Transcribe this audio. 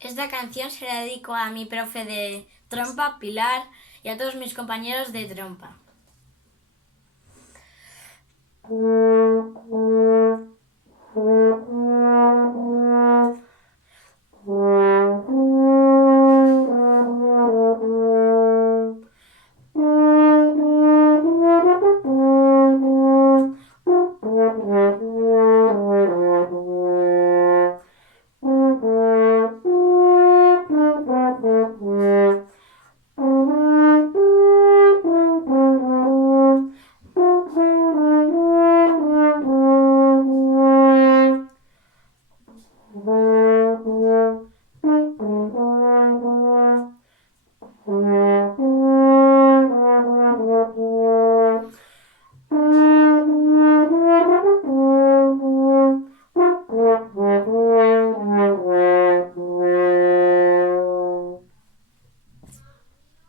Esta canción se la dedico a mi profe de trompa, Pilar, y a todos mis compañeros de trompa.